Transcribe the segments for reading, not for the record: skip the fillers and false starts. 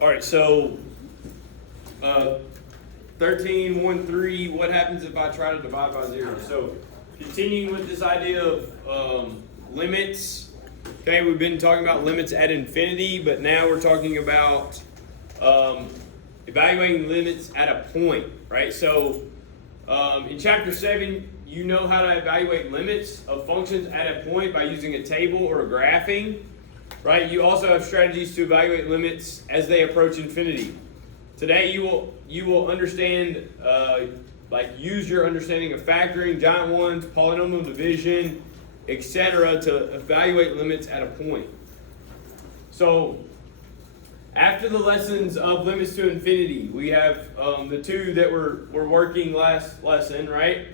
All right, so 13(1)(3), what happens if I try to divide by 0? So continuing with this idea of limits, okay, we've been talking about limits at infinity, but now we're talking about evaluating limits at a point, right? So in chapter 7, you know how to evaluate limits of functions at a point by using a table or graphing, right? You also have strategies to evaluate limits as they approach infinity. Today you will understand, use your understanding of factoring, giant ones, polynomial division, etc. to evaluate limits at a point. So after the lessons of limits to infinity, we have the two that we're working last lesson, right?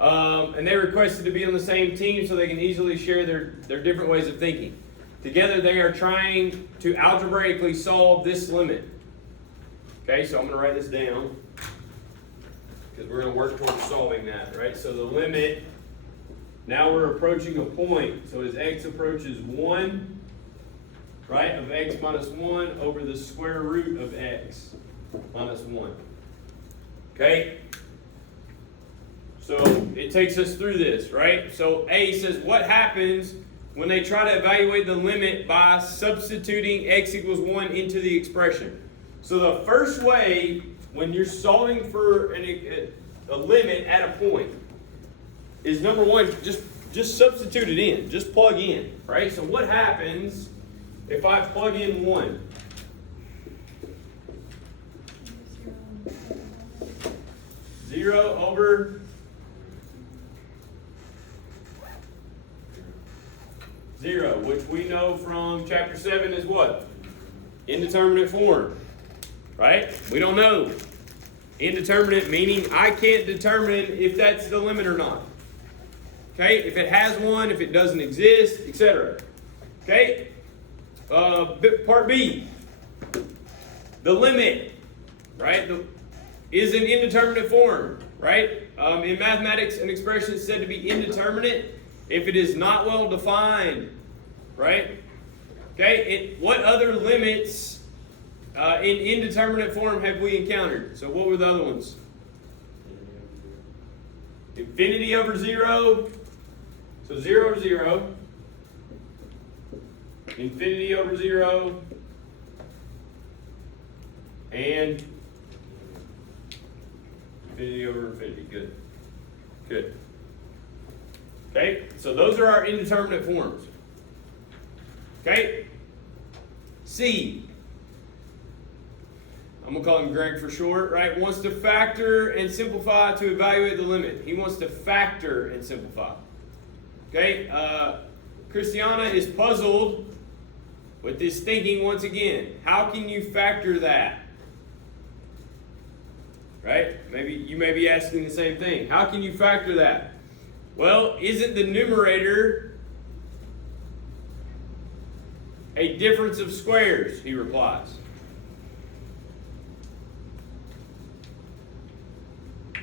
And they requested to be on the same team so they can easily share their different ways of thinking. Together they are trying to algebraically solve this limit. Okay, so I'm going to write this down because we're going to work towards solving that, right? So the limit, now we're approaching a point. So as x approaches 1, right, of x minus 1 over the square root of x minus 1. Okay? So it takes us through this, right? So A says, what happens when they try to evaluate the limit by substituting x equals 1 into the expression? So the first way, when you're solving for a limit at a point, is number one, just substitute it in. Just plug in, right? So what happens if I plug in 1? Zero over 0, which we know from chapter 7 is what? Indeterminate form, right? We don't know. Indeterminate meaning I can't determine if that's the limit or not. Okay, if it has one, if it doesn't exist, etc. Okay, part B, the limit, right, is an indeterminate form, right? In mathematics, an expression is said to be indeterminate if it is not well defined, right? Okay, what other limits in indeterminate form have we encountered? So what were the other ones? Infinity over 0, so 0 to 0. Infinity over 0, and infinity over infinity. Good. Good. Okay, so those are our indeterminate forms. Okay? C. I'm going to call him Greg for short, right? Wants to factor and simplify to evaluate the limit. He wants to factor and simplify. Okay? Christiana is puzzled with this thinking once again. How can you factor that? Right? Maybe you may be asking the same thing. How can you factor that? Well, isn't the numerator a difference of squares? He replies.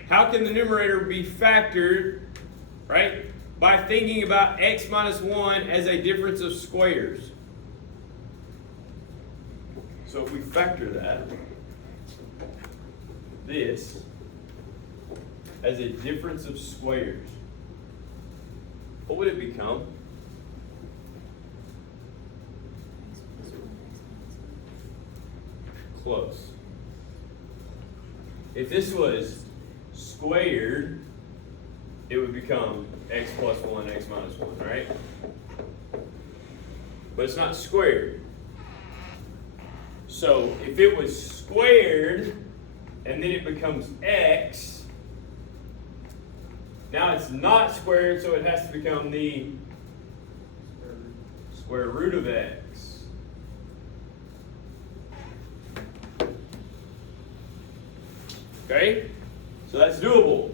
How can the numerator be factored, right, by thinking about x minus 1 as a difference of squares? So if we factor that, this, as a difference of squares, what would it become? Close. If this was squared, it would become x plus 1, x minus 1, right? But it's not squared. So if it was squared, and then it becomes x, now it's not squared, so it has to become the square root of x. Okay? So that's doable.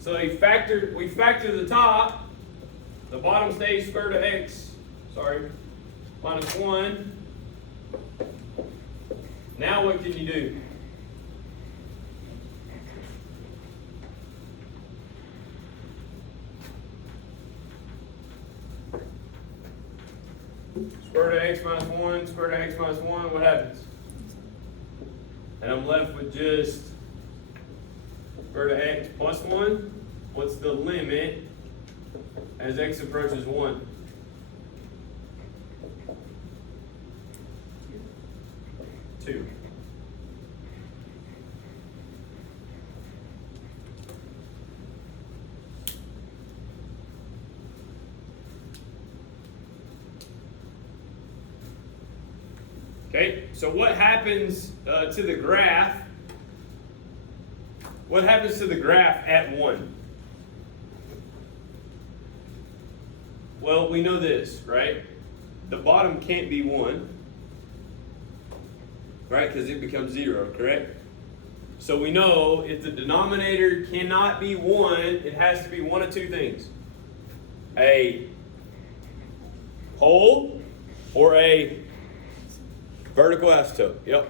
So we factor the top, the bottom stays square root of x, minus 1. Now what can you do? Square root of x minus 1, square root of x minus 1, what happens? and I'm left with just verta x plus 1. What's the limit as x approaches 1? 2. Okay, so what happens to the graph? What happens to the graph at 1? Well, we know this, right? The bottom can't be 1, right? Because it becomes 0, correct? So we know if the denominator cannot be 1, it has to be one of two things. A whole or a vertical asymptote. Yep.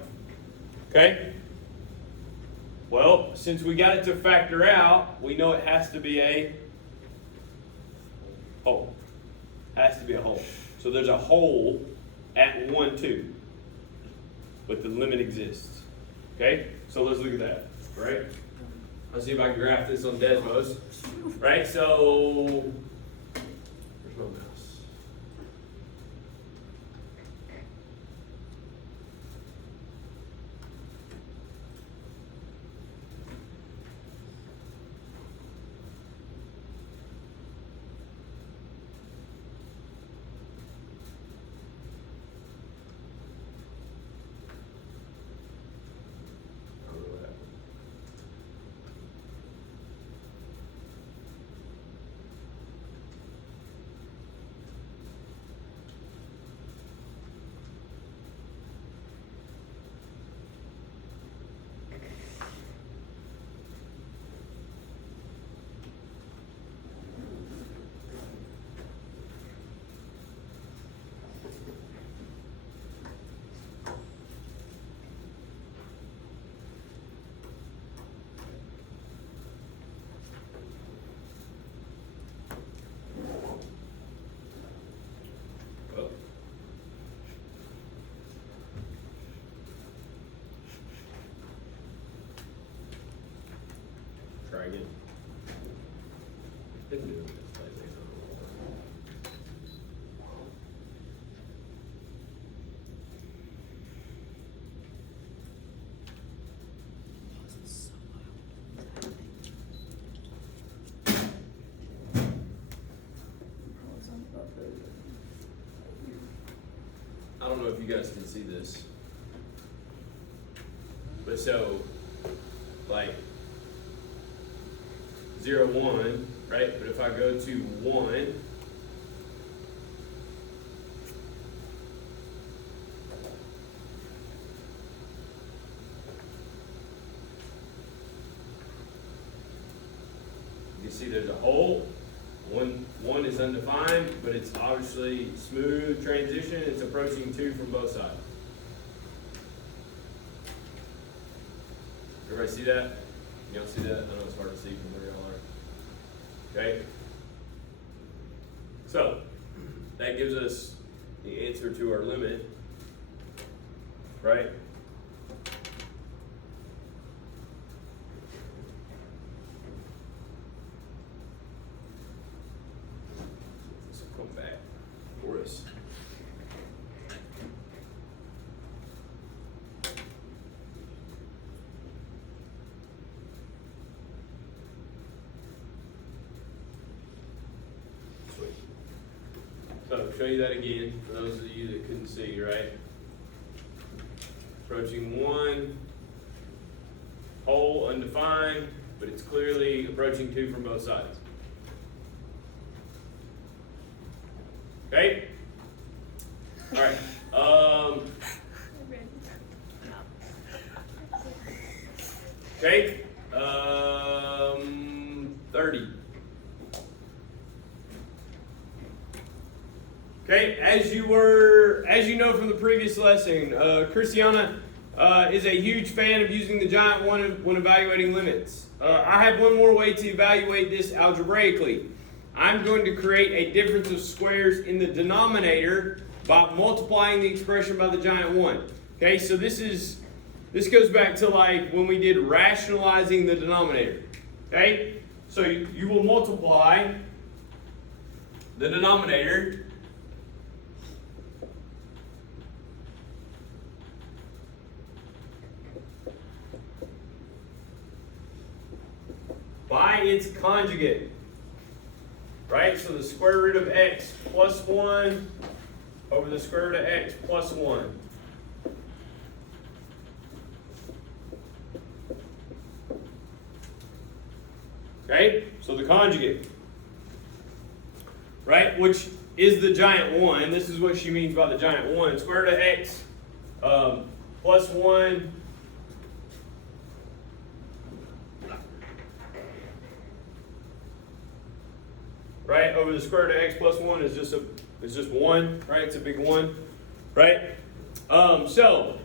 Okay? Well, since we got it to factor out, we know it has to be a whole. Has to be a whole. So there's a whole at 1, 2. But the limit exists. Okay? So let's look at that. Right? Let's see if I can graph this on Desmos. Right? So, where's my mouse? Try again. Didn't do it. I don't know if you guys can see this, but so, like, 0, 1, right? But if I go to 1, you see there's a hole. 1 is undefined, but it's obviously smooth transition. It's approaching 2 from both sides. Everybody see that? Y'all see that? I know it's hard to see from where y'all are. Okay? So, that gives us the answer to our limit, right? So come back for us. So show you that again for those of you that couldn't see, right? Approaching 1, whole, undefined, but it's clearly approaching 2 from both sides. Okay? All right. Okay. 30. Okay, as you know from the previous lesson, Christiana is a huge fan of using the giant one when evaluating limits. I have one more way to evaluate this algebraically. I'm going to create a difference of squares in the denominator by multiplying the expression by the giant one. Okay, so this is this goes back to like when we did rationalizing the denominator. Okay? So you will multiply the denominator by its conjugate. Right? So the square root of x plus 1 over the square root of x plus 1. Okay? So the conjugate. Right? Which is the giant 1. This is what she means by the giant 1. Square root of x plus 1 right over the square root of x plus 1 is just 1, right? It's a big 1, right? So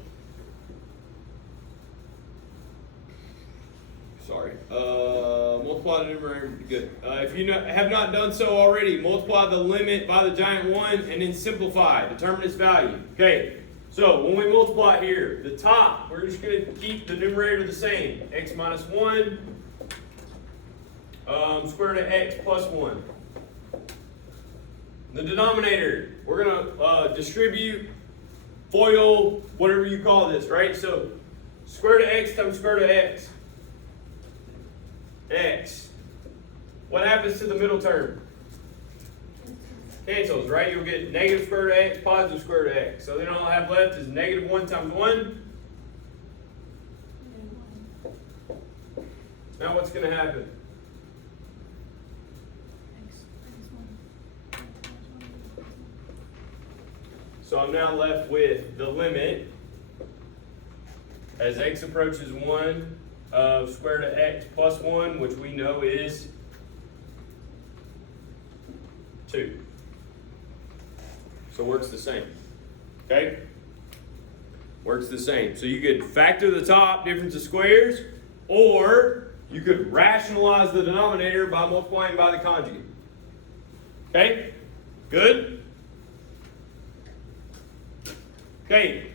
sorry, multiply the numerator. Good. If you have not done so already, multiply the limit by the giant 1 and then simplify. Determine its value. Okay. So when we multiply here, the top, we're just going to keep the numerator the same. X minus 1, square root of x plus 1. The denominator, we're going to distribute, FOIL, whatever you call this, right? So square root of x times square root of x. X. What happens to the middle term? Cancels, right? You'll get negative square root of x, positive square root of x. So then all I have left is negative 1 times 1. Now what's going to happen? So I'm now left with the limit as x approaches 1 of square root of x plus 1, which we know is 2. So works the same. Okay? Works the same. So you could factor the top, difference of squares, or you could rationalize the denominator by multiplying by the conjugate. Okay? Good? Okay,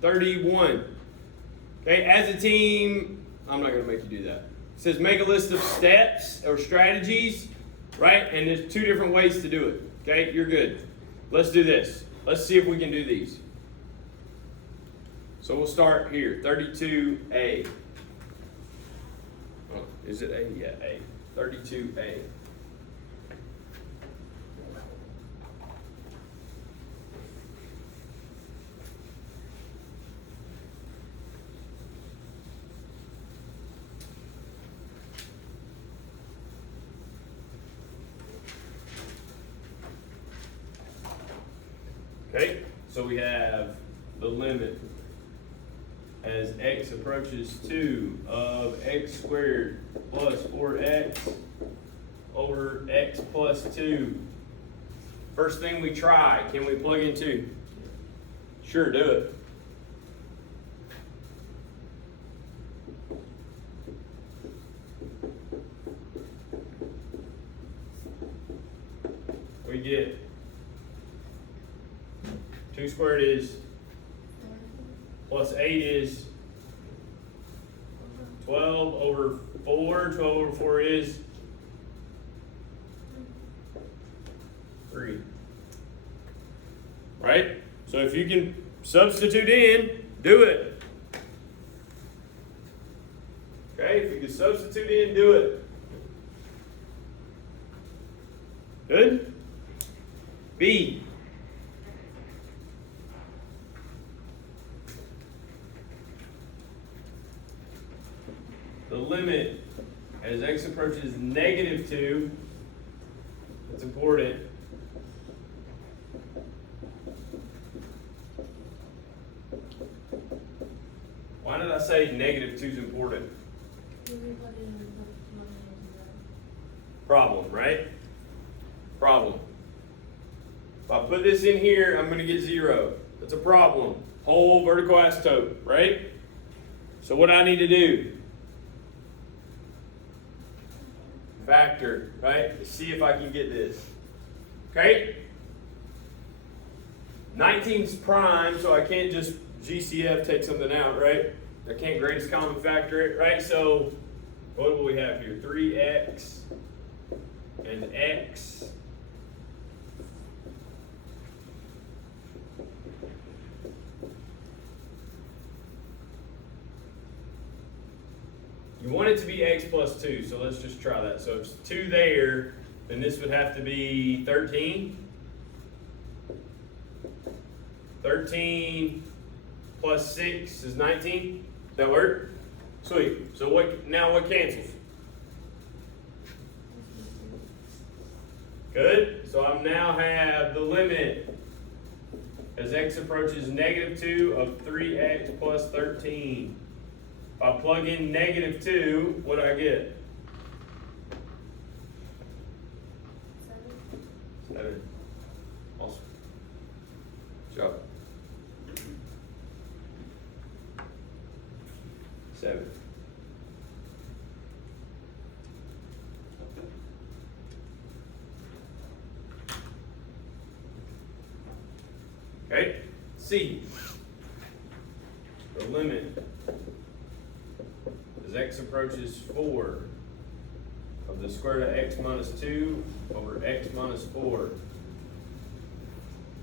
31. Okay, as a team, I'm not going to make you do that. It says make a list of steps or strategies, right? And there's 2 different ways to do it. Okay, you're good. Let's do this. Let's see if we can do these. So we'll start here, 32A. Oh, is it A? Yeah, A. 32A. Okay, so we have the limit as x approaches 2 of x squared plus 4x over x plus 2. First thing we try, can we plug in 2? Sure, do it. We get 2 squared is plus 8 is 12 over 4. 12 over 4 is 3. Right? So if you can substitute in, do it. Okay, if you can substitute in, do it. Good? B. The limit as x approaches negative 2, that's important. Why did I say negative 2 is important? Problem, right? Problem. If I put this in here, I'm going to get 0. That's a problem. Whole vertical asymptote, right? So what do I need to do? Factor, right? To see if I can get this. Okay? 19's prime, so I can't just GCF take something out, right? I can't greatest common factor it, right? So what do we have here? 3x and x. You want it to be x plus 2, so let's just try that. So if it's 2 there, then this would have to be 13. 13 plus 6 is 19. That work? Sweet. So what cancels? Good. So I now have the limit as x approaches -2 of 3x plus 13. If I plug in -2, what do I get? 7. Awesome. Good job. 7. Okay. C. The limit as x approaches 4 of the square root of x minus 2 over x minus 4.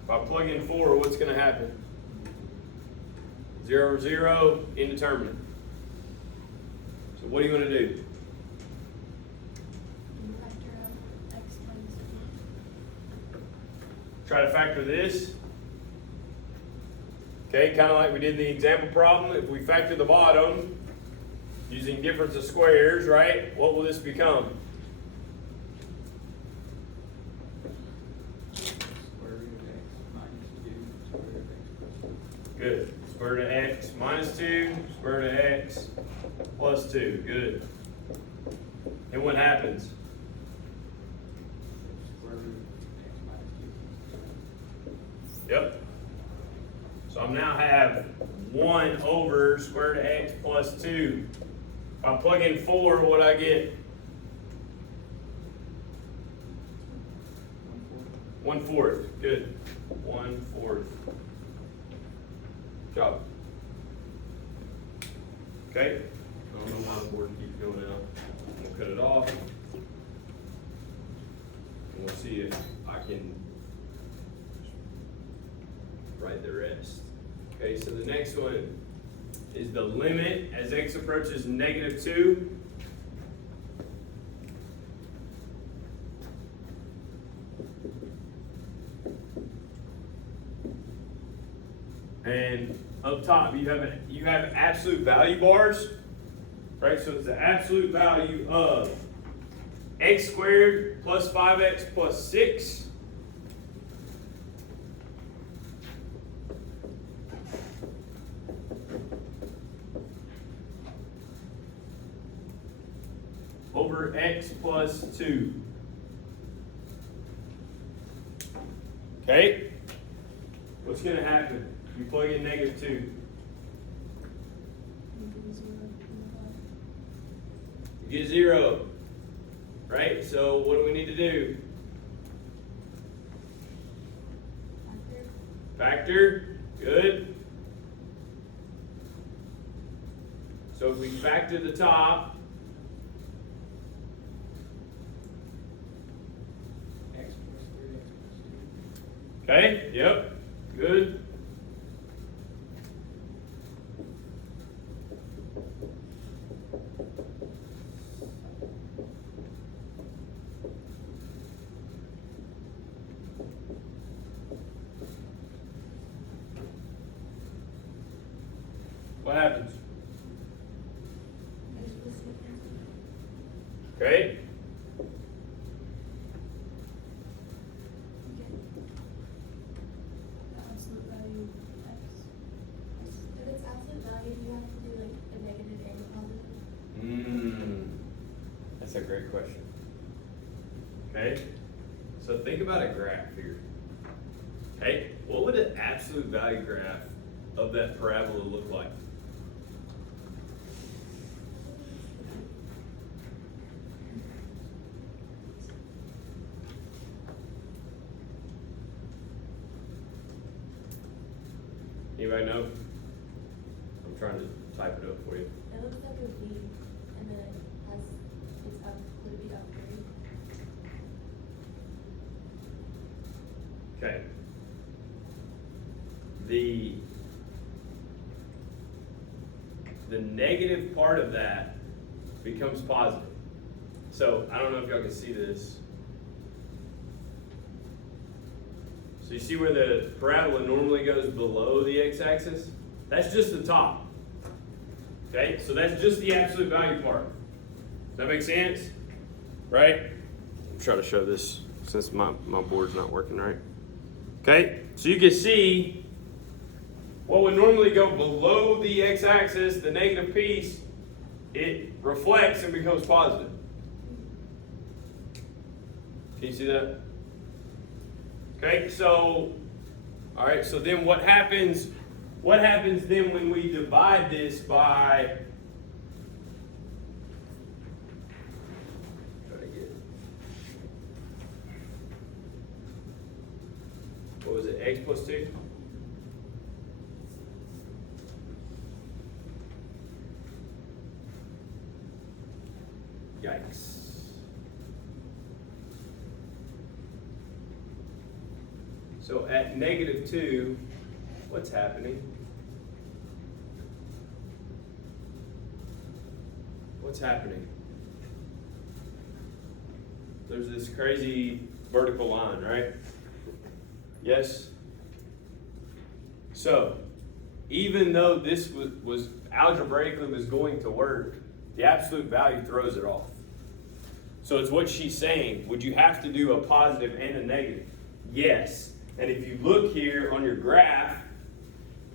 If I plug in 4, what's going to happen? 0 over 0, indeterminate. So what are you going to do? Factor out x minus 4. Try to factor this. Okay, kind of like we did in the example problem. If we factor the bottom using difference of squares, right? What will this become? Square root of x minus 2, square root of x plus 2. Good. Square root of x minus 2, square root of x plus 2. Good. And what happens? Square root of x minus 2. Yep. So I now have 1 over square root of x plus 2. If I plug in 4, what do I get? 1/4. Good. 1/4. Job. Okay. I don't know why the board keeps going out. I'm gonna cut it off. And we'll see if I can write the rest. Okay, so the next one is the limit as x approaches -2. And up top you have absolute value bars, right? So it's the absolute value of x squared plus 5x plus 6 over x plus 2. Okay? What's going to happen? You plug in -2. You get 0. Right? So what do we need to do? Factor. Good. So if we factor the top, X plus 3x plus 2. okay? Yep. Good. What happens? Okay. Absolute value x. If it's absolute value, do you have to do like a negative and a positive? That's a great question. Okay, so think about a graph here. Okay, what would an absolute value graph of that parabola look like? Anybody know? I'm trying to type it up for you. It looks like a V, and then it has, it's up, would it be upgrade? Okay. The negative part of that becomes positive. So I don't know if y'all can see this. So you see where the parabola normally goes below the x-axis? That's just the top. Okay, so that's just the absolute value part. Does that make sense? Right? I'm trying to show this since my board's not working right. Okay, so you can see what would normally go below the x-axis, the negative piece, it reflects and becomes positive. Can you see that? Okay, so, all right, so then what happens then when we divide this by, what was it, x plus 2? Yikes. So at -2, what's happening? What's happening? There's this crazy vertical line, right? Yes? So, even though this was algebraically was going to work, the absolute value throws it off. So it's what she's saying. Would you have to do a positive and a negative? Yes. And if you look here on your graph,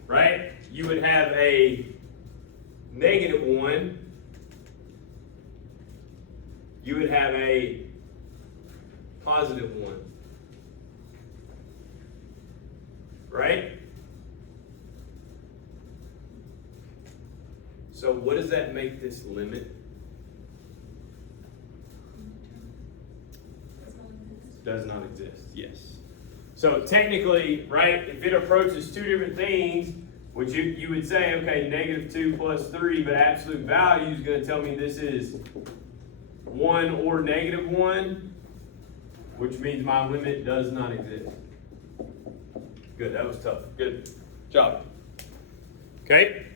right, you would have a -1. You would have a +1. Right? So what does that make this limit? Does not exist, yes. So technically, right, if it approaches two different things, which you would say, okay, -2 plus 3, but absolute value is going to tell me this is 1 or -1, which means my limit does not exist. Good, that was tough. Good job. Okay?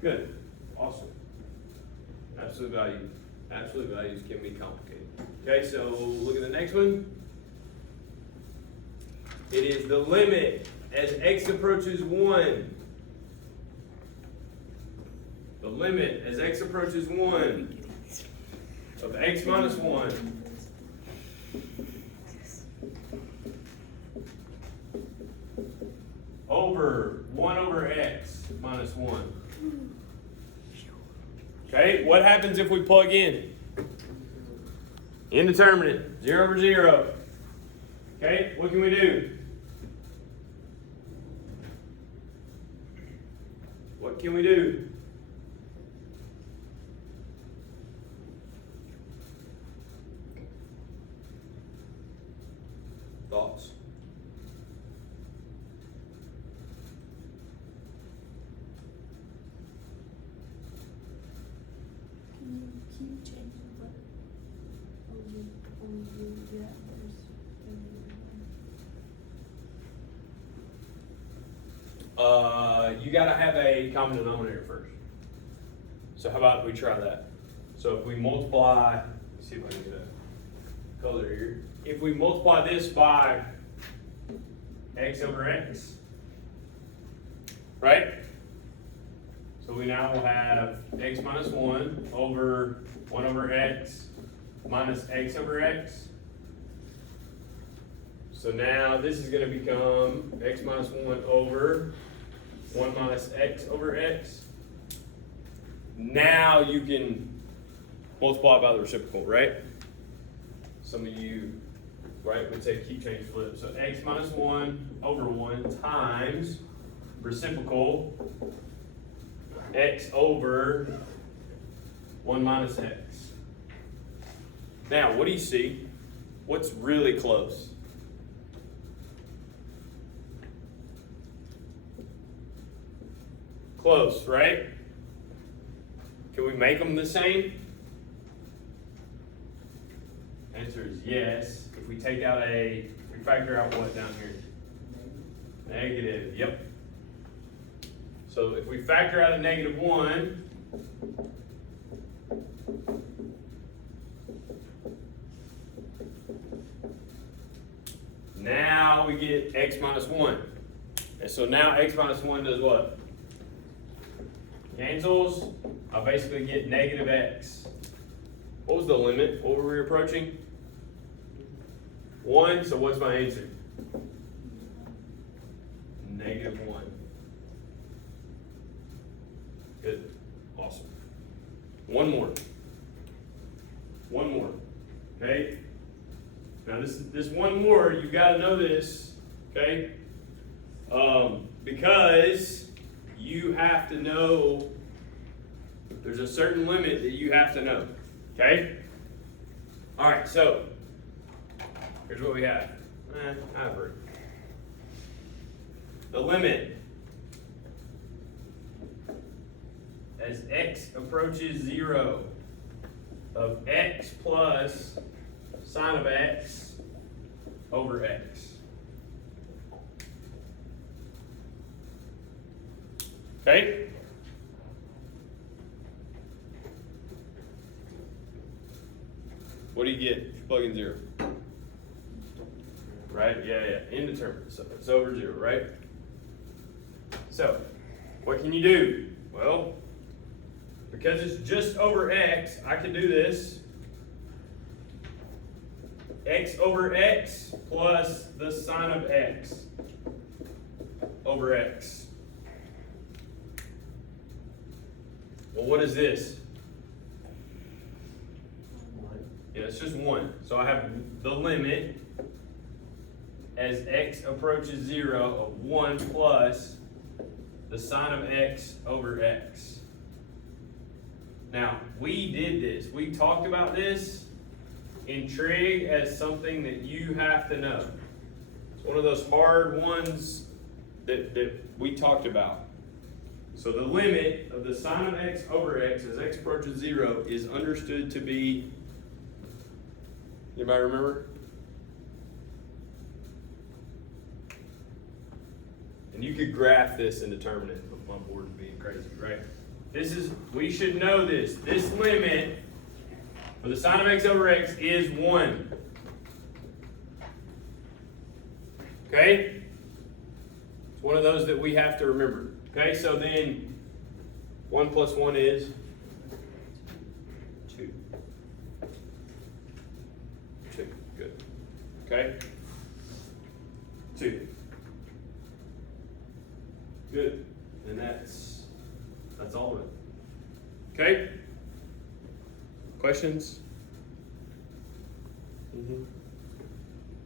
Good. Awesome. Absolute values can be complicated. Okay, so look at the next one. It is the limit as x approaches 1. The limit as x approaches 1 of x minus 1 over 1 over x minus 1. Okay, what happens if we plug in? Indeterminate, 0 over 0. Okay, what can we do? What can we do? Thoughts? Can you change what only you do that first? You gotta have a common denominator first. So how about we try that? So if we multiply, let's see if I can get a color here. If we multiply this by x over x, right? So we now will have x minus 1 over 1 over x minus x over x. So now this is going to become x minus 1 over 1 minus x over x. Now you can multiply by the reciprocal, right? Some of you, right, would say keep change flip. So x minus 1 over 1 times reciprocal x over 1 minus x. Now, what do you see? What's really close? close, right? Can we make them the same? Answer is yes. If we take out we factor out what down here? Negative, yep. So if we factor out a -1, now we get x minus 1. And so now x minus 1 does what? Cancels. I basically get -x. What was the limit? What were we approaching? 1, so what's my answer? -1. Good. Awesome. One more. Okay? Now this one more, you've got to know this, okay? Because you have to know, there's a certain limit that you have to know, okay? All right, so here's what we have. I've the limit as x approaches 0 of x plus sine of x over x. Okay? What do you get if you plug in 0? Right? Yeah. Indeterminate. So it's over 0, right? So, what can you do? Well, because it's just over x, I can do this. X over x plus the sine of x over x. Well, what is this? Yeah, it's just 1. So I have the limit as x approaches 0 of 1 plus the sine of x over x. Now, we did this. We talked about this in trig as something that you have to know. It's one of those hard ones that we talked about. So the limit of the sine of x over x as x approaches 0 is understood to be, anybody remember? And you could graph this and determine it, but my board being crazy, right? We should know this. This limit for the sine of x over x is 1. Okay? It's one of those that we have to remember. Okay, so then 1 plus 1 is 2. 2, good. Okay? 2. Good. And that's all of it. Okay? Questions? Mm-hmm.